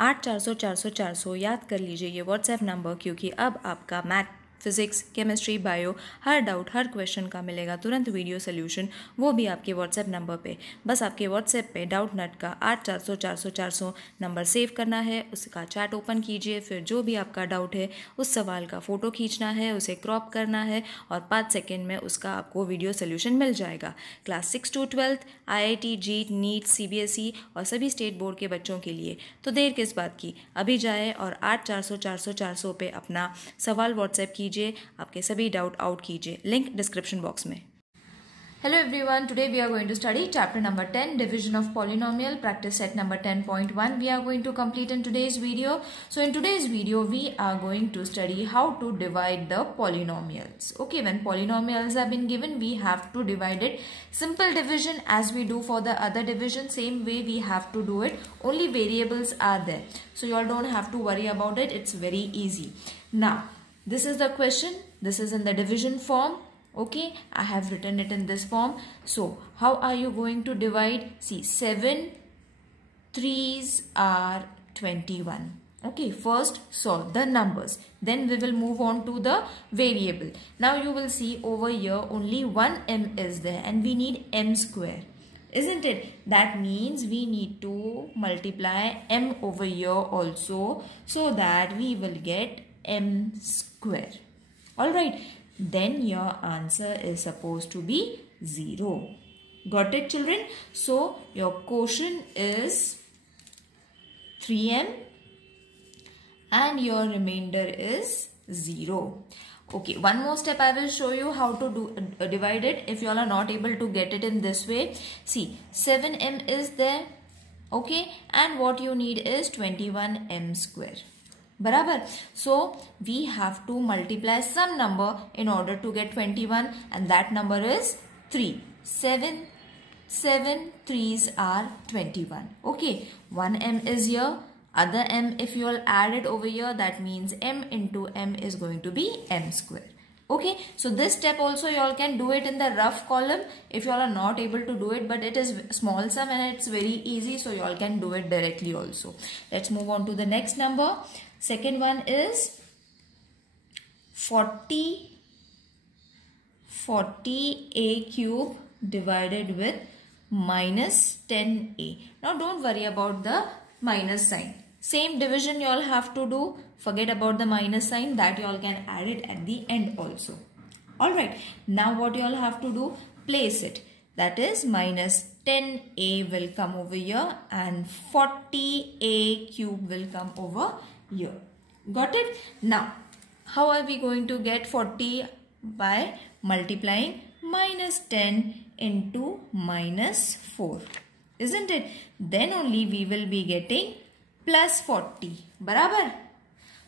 8 400 400 400 याद कर लीजिए ये व्हाट्सएप नंबर, क्योंकि अब आपका मैथ, फिजिक्स, केमिस्ट्री, बायो हर डाउट, हर क्वेश्चन का मिलेगा तुरंत वीडियो सोल्यूशन, वो भी आपके व्हाट्सएप नंबर पे। बस आपके व्हाट्सएप पे डाउट नट का 8 400 400 400 नंबर सेव करना है, उसका चैट ओपन कीजिए, फिर जो भी आपका डाउट है उस सवाल का फ़ोटो खींचना है, उसे क्रॉप करना है और 5 सेकेंड में उसका आपको वीडियो सोल्यूशन मिल जाएगा। क्लास 6 to 12 IIT, जीट, नीट, CBSE और सभी स्टेट बोर्ड के बच्चों के लिए। तो देर किस बात की, अभी जाए और 8 400 400 400 पे अपना सवाल व्हाट्सएप कीजिए, आपके सभी डाउट आउट कीजिए, लिंक डिस्क्रिप्शन बॉक्स में। Hello everyone, today we are going to study chapter number 10, division of polynomial, practice set number 10.1 we are going to complete in today's video. So in today's video we are going to study how to divide the polynomials. Okay, when polynomials have been given, we have to divide it. Simple division as we do for the other division, same way we have to do it. Only variables are there, so you all don't have to worry about it. It's very easy. Now this is the question, this is in the division form. Okay, I have written it in this form. So how are you going to divide? See, 7 3s are 21. Okay, first solve the numbers, then we will move on to the variable. Now you will see over here only one m is there and we need m square, isn't it? That means we need to multiply m over here also, so that we will get m square. Alright, then your answer is supposed to be 0. Got it, children? So your quotient is 3m and your remainder is 0. Okay, one more step I will show you how to do divide it if you all are not able to get it in this way. See, 7m is there, okay, and what you need is 21m square. Barabar. So we have to multiply some number in order to get 21, and that number is 3. 7 3s are 21. Okay, one m is here, other m if you all add it over here, that means m into m is going to be m square. Okay, so this step also you all can do it in the rough column if you all are not able to do it, but it is small sum and it's very easy, so you all can do it directly also. Let's move on to the next number. Second one is 40a cube divided with minus 10a. Now don't worry about the minus sign. Same division you all have to do. Forget about the minus sign, that you all can add it at the end also. Alright, now what you all have to do, place it. That is minus 10a will come over here and 40a cube will come over here. Got it? Now how are we going to get 40? By multiplying minus 10 into minus 4, isn't it? Then only we will be getting plus 40. Barabar?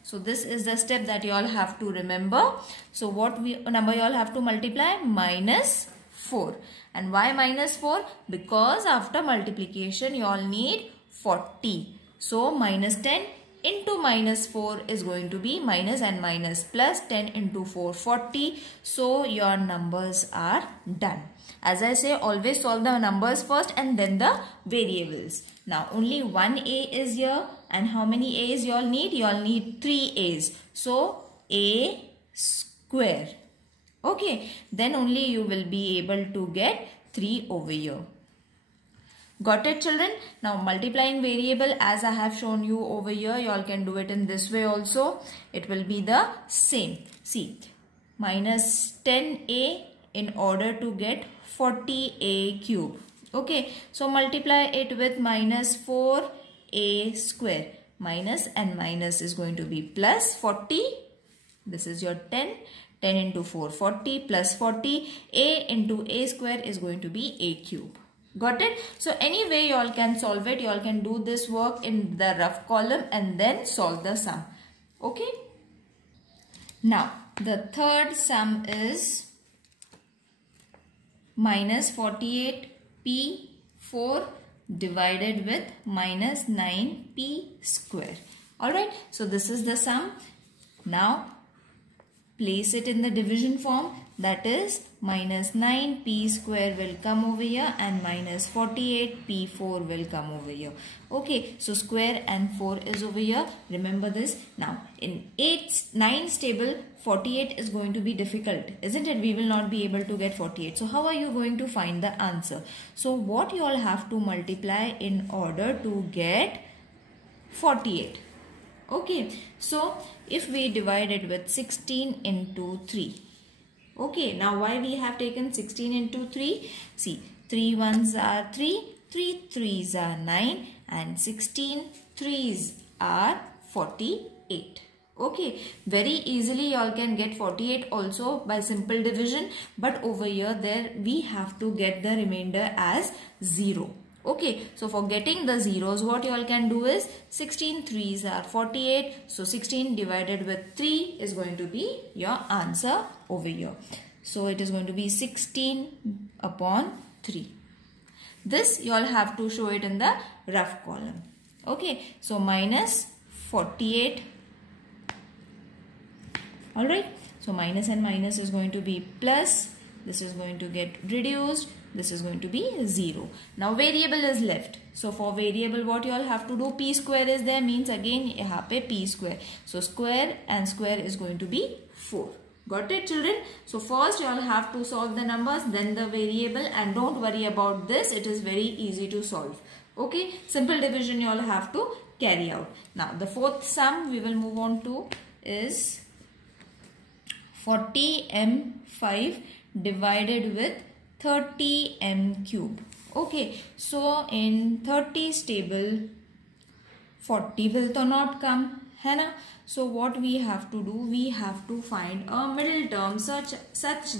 So this is the step that you all have to remember. So what number you all have to multiply? Minus 4. And why minus 4? Because after multiplication you all need 40. So minus 10 into minus 4 is going to be minus and minus plus 10 into 4, 40. So your numbers are done. As I say, always solve the numbers first and then the variables. Now only one a is here, and how many a's you all need? You all need 3 a's. So a square. Okay, then only you will be able to get 3 over here. Got it, children? Now multiplying variable, as I have shown you over here, you all can do it in this way also. It will be the same. See, minus 10a in order to get 40a cube. Okay, so multiply it with minus 4a square. Minus and minus is going to be plus 40. This is your 10. 10 into 4, 40 plus 40. A into a square is going to be a cube. Got it? So anyway you all can solve it. You all can do this work in the rough column and then solve the sum. Okay? Now the third sum is minus 48p4 divided with minus 9p square. Alright, so this is the sum. Now place it in the division form. That is minus 9p square will come over here and minus 48p4 will come over here. Okay, so square and 4 is over here. Remember this. Now in 9's table, 48 is going to be difficult, isn't it? We will not be able to get 48. So how are you going to find the answer? So what you all have to multiply in order to get 48? Okay, so if we divide it with 16 into 3. Okay, now why we have taken 16 into 3? See, 3 ones are 3, 3 threes are 9 and 16 threes are 48. Okay, very easily you all can get 48 also by simple division, but over here there we have to get the remainder as 0. Okay, so for getting the zeros, what you all can do is 16 threes are 48. So 16 divided with 3 is going to be your answer over here. So it is going to be 16 upon 3. This you all have to show it in the rough column. Okay, so minus 48. Alright, so minus and minus is going to be plus. This is going to get reduced. This is going to be 0. Now variable is left. So for variable what you all have to do, p square is there, means again यहाँ पे p square. So square and square is going to be 4. Got it, children? So first you all have to solve the numbers, then the variable, and don't worry about this. It is very easy to solve. Okay, simple division you all have to carry out. Now the fourth sum we will move on to is 40m5 divided with 30m cube. Okay, so in 30's table 40 will to not come, है ना? So what we have to do, we have to find a middle term such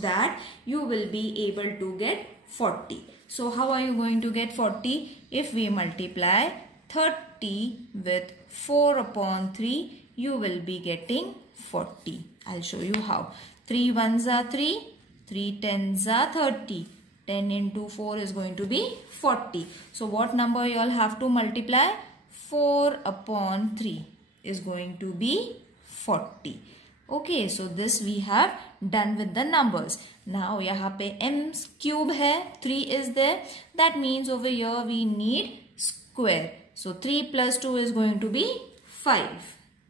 that you will be able to get 40. So how are you going to get 40? If we multiply 30 with 4 upon 3, you will be getting 40. I'll show you how. 3 ones are 3. 3 tens are 30. 10 into 4 is going to be 40. So what number you all have to multiply? 4 upon 3 is going to be 40. Okay, so this we have done with the numbers. Now यहाँ पे m cube है, 3 is there. That means over here we need square. So 3 plus 2 is going to be 5.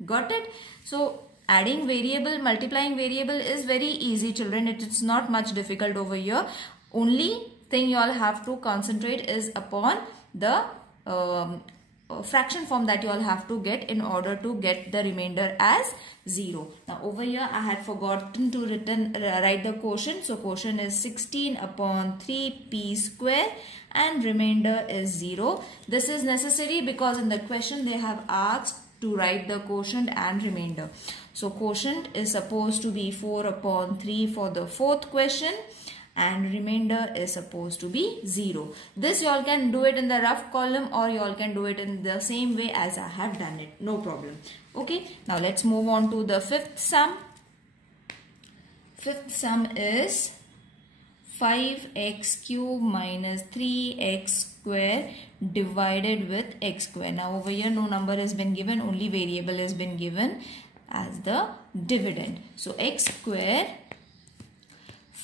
Got it? So adding variable, multiplying variable is very easy, children. It's not much difficult over here. Only thing you all have to concentrate is upon the fraction form that you all have to get in order to get the remainder as 0. Now over here I had forgotten to write the quotient. So quotient is 16 upon 3p square and remainder is 0. This is necessary because in the question they have asked to write the quotient and remainder. So quotient is supposed to be 4 upon 3 for the fourth question and remainder is supposed to be 0. This you all can do it in the rough column or you all can do it in the same way as I have done it. No problem. Okay, now let's move on to the fifth sum. Fifth sum is 5x cube minus 3x square divided with x square. Now over here no number has been given, only variable has been given as the dividend. So x square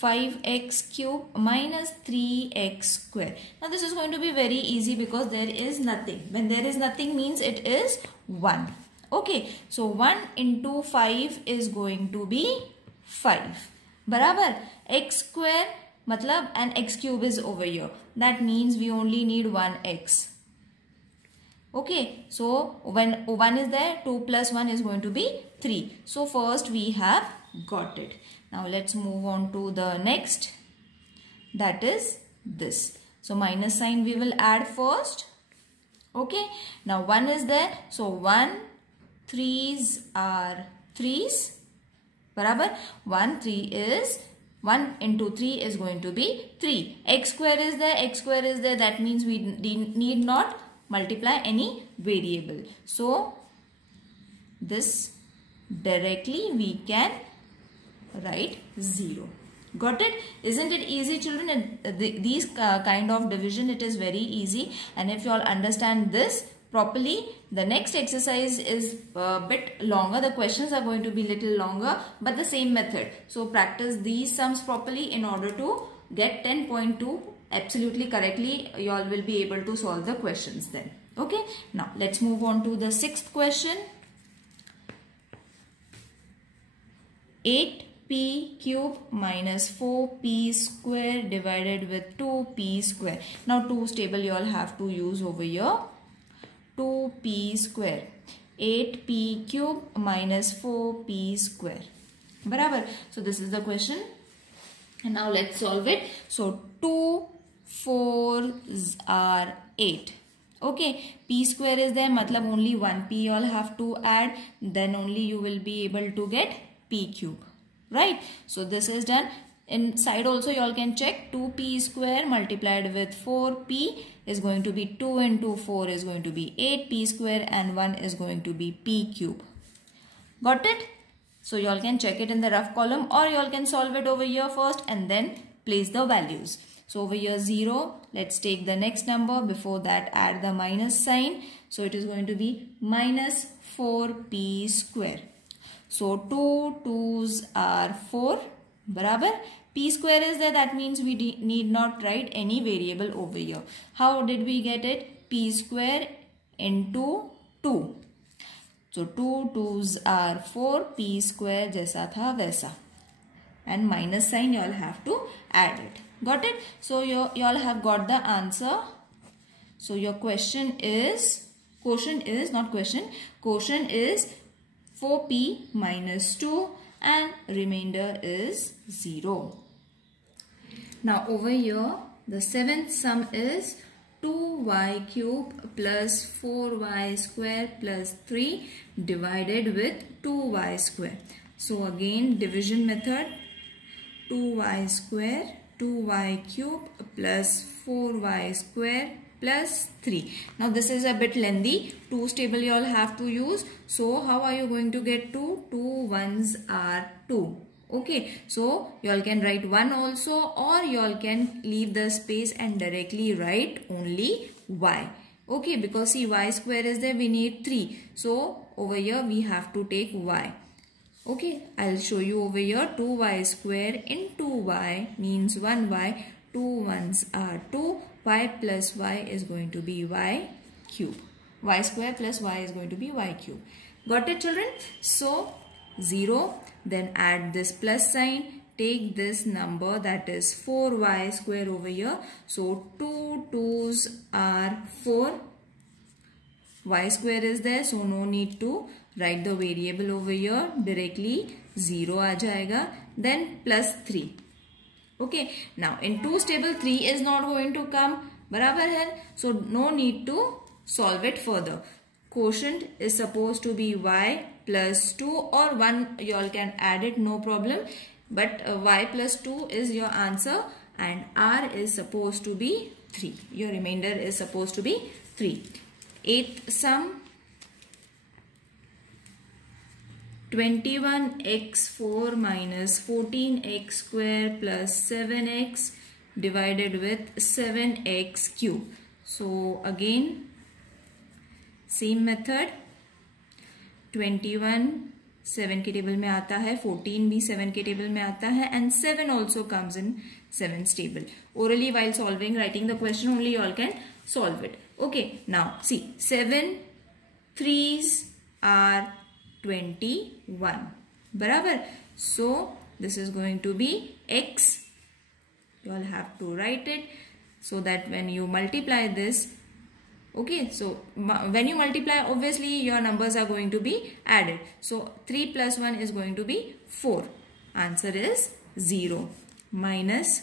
5x cube minus 3x square. Now this is going to be very easy because there is nothing. When there is nothing means it is 1. Okay, so 1 into 5 is going to be 5. Barabar, x square matlab and x cube is over here. That means we only need 1x. Okay, so when 1 is there, 2 plus 1 is going to be 3. So first we have got it. Now let's move on to the next. That is this. So minus sign we will add first. Okay, now 1 is there. So 1, 3's are 3's. Barabar, 1, 3 is 1 into 3 is going to be 3. X square is there, x square is there. That means we need not multiply any variable. So this directly we can write 0. Got it? Isn't it easy, children? These kind of division, it is very easy. And if you all understand this, properly. The next exercise is a bit longer. The questions are going to be little longer, but the same method. So practice these sums properly in order to get 10.2 absolutely correctly. You all will be able to solve the questions then. Okay. Now let's move on to the sixth question. 8p cube minus 4p square divided with 2p square. Now 2's table you all have to use over here. 2p square. 8p cube minus 4p square. Barabar. So this is the question. And now let's solve it. So 2 4s are 8. Okay. P square is there. Matlab only 1p you all have to add. Then only you will be able to get p cube, right? So this is done. Inside also you all can check 2p square multiplied with 4p is going to be 2 into 4 is going to be 8p square and 1 is going to be p cube. Got it? So you all can check it in the rough column, or you all can solve it over here first and then place the values. So over here 0, let's take the next number. Before that add the minus sign. So it is going to be minus 4p square. So 2 2's are 4, barabar. P square is there, that means we need not write any variable over here. How did we get it? P square into 2. So 2 2's are 4, P square jaisa tha waisa. And minus sign you all have to add it. Got it? So you all have got the answer. So your quotient is 4p minus 2 and remainder is 0. Now over here the seventh sum is 2y cube plus 4y square plus 3 divided with 2y square. So again division method, 2y square, 2y cube plus 4y square plus 3. Now this is a bit lengthy. 2's table you all have to use. So how are you going to get 2? 2 1's are 2. Okay. So you all can write 1 also, or you all can leave the space and directly write only y. Okay. Because see y square is there, we need 3. So over here we have to take y. Okay. I'll show you over here. 2y square into y means 1y. 2 1's are 2. Y plus y is going to be y cube. Y square plus y is going to be y cube. Got it, children? So 0, then add this plus sign. Take this number, that is 4y square over here. So 2 2's are 4. Y square is there, so no need to write the variable over here. Directly 0 aa jayega. Then plus 3. Okay. Now in 2's table 3 is not going to come. Barabar hai. So no need to solve it further. Quotient is supposed to be y plus 2 or 1. You all can add it, no problem. But y plus 2 is your answer and r is supposed to be 3. Your remainder is supposed to be 3. Eighth sum. 21x4 minus 14x square plus 7x divided with 7x cube. So again same method. 21 7 के table में आता है, 14 भी 7 के table में आता है and 7 also comes in 7's table. Orally while solving, writing the question only you all can solve it. Okay, now see 7 3's are 21. Barabar. So this is going to be x. You all have to write it so that when you multiply this, okay, so when you multiply, obviously your numbers are going to be added. So 3 plus 1 is going to be 4. Answer is 0 minus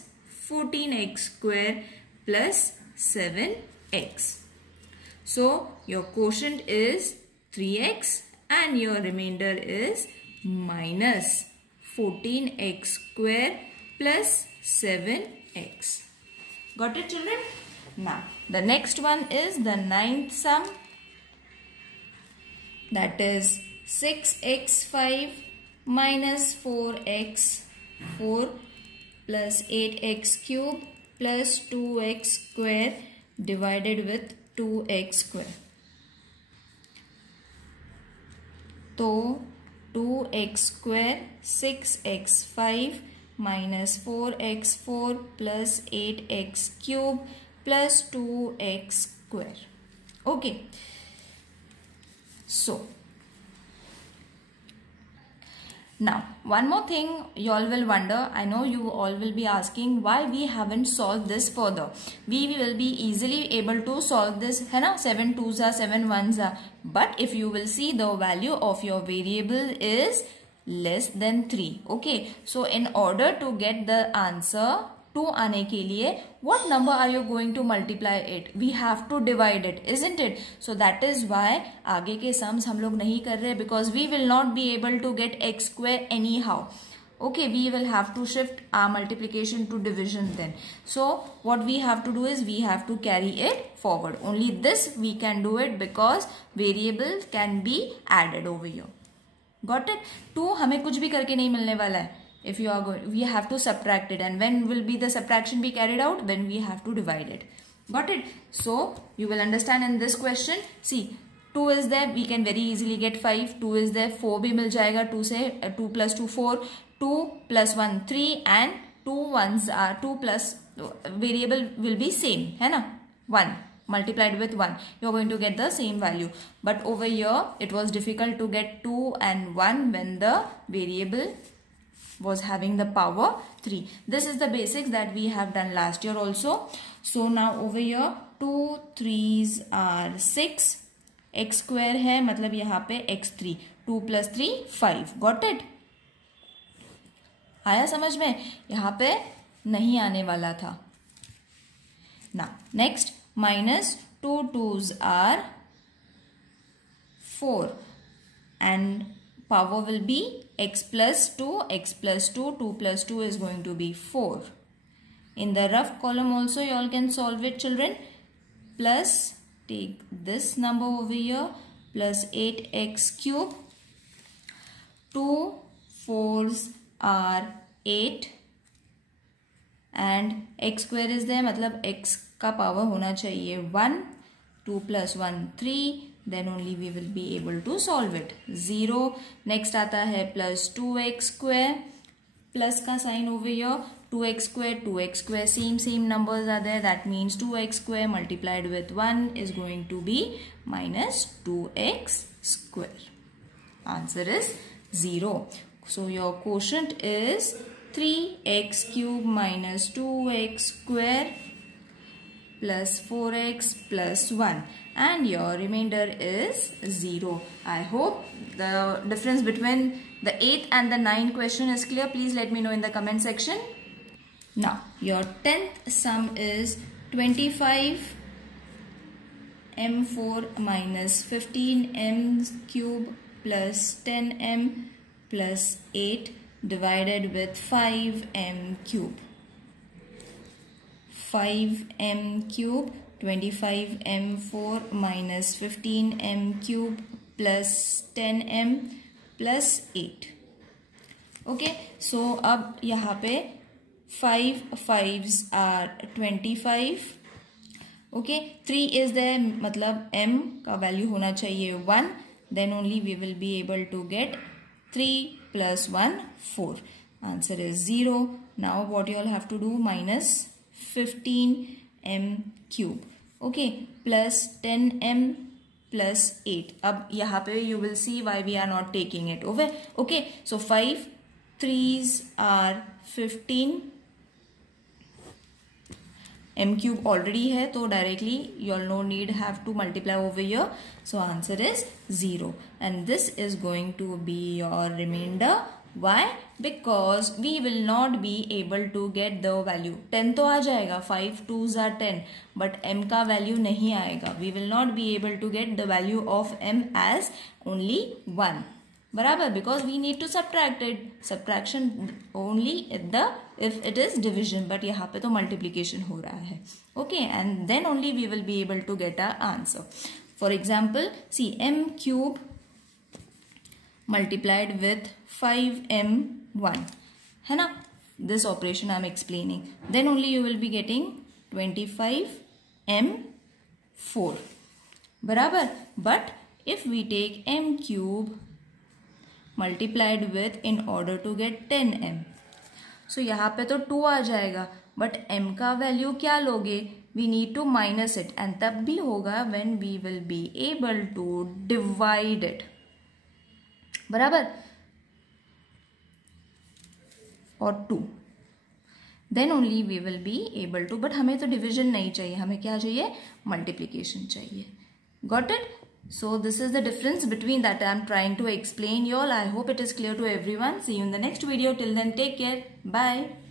14x square plus 7x. So your quotient is 3x and your remainder is minus 14x square plus 7x. Got it, children? Now the next one is the ninth sum, that is 6x5 minus 4x4 plus 8x cube plus 2x square divided with 2x square. तो 2x² 6x5 minus 4x4 plus 8x³ plus 2x². Okay. So now one more thing you all will wonder. I know you all will be asking why we haven't solved this further. We will be easily able to solve this, है ना, 7 2s are 7 1s are. But if you will see, the value of your variable is less than 3. Okay, so in order to get the answer 2 आने के लिए what number are you going to multiply it? We have to divide it, isn't it? So that is why आगे के sums हम लोग नहीं कर रहे, because we will not be able to get x² anyhow. Okay, we will have to shift our multiplication to division then. So what we have to do is we have to carry it forward. Only this we can do it because variable can be added over here. Got it? 2 हमें कुछ भी करके नहीं मिलने वाला है. If you are going, we have to subtract it, and when will be the subtraction be carried out? When we have to divide it. Got it? So you will understand in this question. See, 2 is there, we can very easily get 5. 2 is there, 4 भी मिल जाएगा. 2 से 2 plus 2 4, 2 plus 1 3, and 2 ones are 2 plus variable will be same, है ना, 1 multiplied with 1. You are going to get the same value. But over here it was difficult to get 2 and 1 when the variable was having the power 3. This is the basics that we have done last year also. So now over here 2 3s are 6, x² है, मतलब यहाँ पे x3, 2 plus 3 5. Got it? आया समझ में? यहाँ पे नहीं आने वाला था. Now next, minus 2 2s are 4 and power will be x plus 2, x plus 2, 2 plus 2 is going to be 4. In the rough column also you all can solve it, children. Plus, take this number over here, plus 8x³. 2 4s are 8 and x² is there, मतलब x का power होना चाहिए 1. 2 plus 1 3, then only we will be able to solve it. 0. Next आता है plus 2x², plus का sign over here, 2x², same numbers are there. That means 2x² multiplied with 1 is going to be minus 2x². Answer is 0. So your quotient is 3x³ minus 2x² plus 4x plus 1, and your remainder is 0. I hope the difference between the 8th and the 9th question is clear. Please let me know in the comment section. Now your 10th sum is 25 m4 minus 15 m³ plus 10 m plus 8 divided with 5 m³. 5 m³, 25 m4 minus 15 m³ plus 10 m plus 8. Okay, so अब यहाँ पे 5 5s are 25. Okay, 3 is there, मतलब m का value होना चाहिए 1. Then only we will be able to get 3 plus 1 4. Answer is 0. Now what you all have to do, minus 15 m³. Okay, plus 10 m plus 8. अब यहाँ पे you will see why we are not taking it over. Okay, so 5 3s are 15. m³ already है, तो directly you all no need have to multiply over here. So answer is 0, and this is going to be your remainder. Why? Because we will not be able to get the value. 10 तो आ जाएगा, 5 2s are 10, but m का value नहीं आएगा. We will not be able to get the value of m as only 1. बराबर, because we need to subtract it. Subtraction only if it is division, but यहाँ पे तो multiplication हो रहा है. Okay, and then only we will be able to get our answer. For example, see, m³ multiplied with 5m1, है ना, this operation I am explaining. Then only you will be getting 25m4. बराबर, but if we take m³ multiplied with in order to get 10m. So यहाँ पे तो 2 आ जाएगा, but m का value क्या लोगे? We need to minus it, and तब भी होगा when we will be able to divide it. बराबर, और 2, then only we will be able to. But हमें तो डिविजन नहीं चाहिए, हमें क्या चाहिए? मल्टीप्लीकेशन चाहिए. Got it? So this is the difference between that I am trying to explain you all. I hope it is clear to everyone. See you in the next video. Till then, take care. Bye.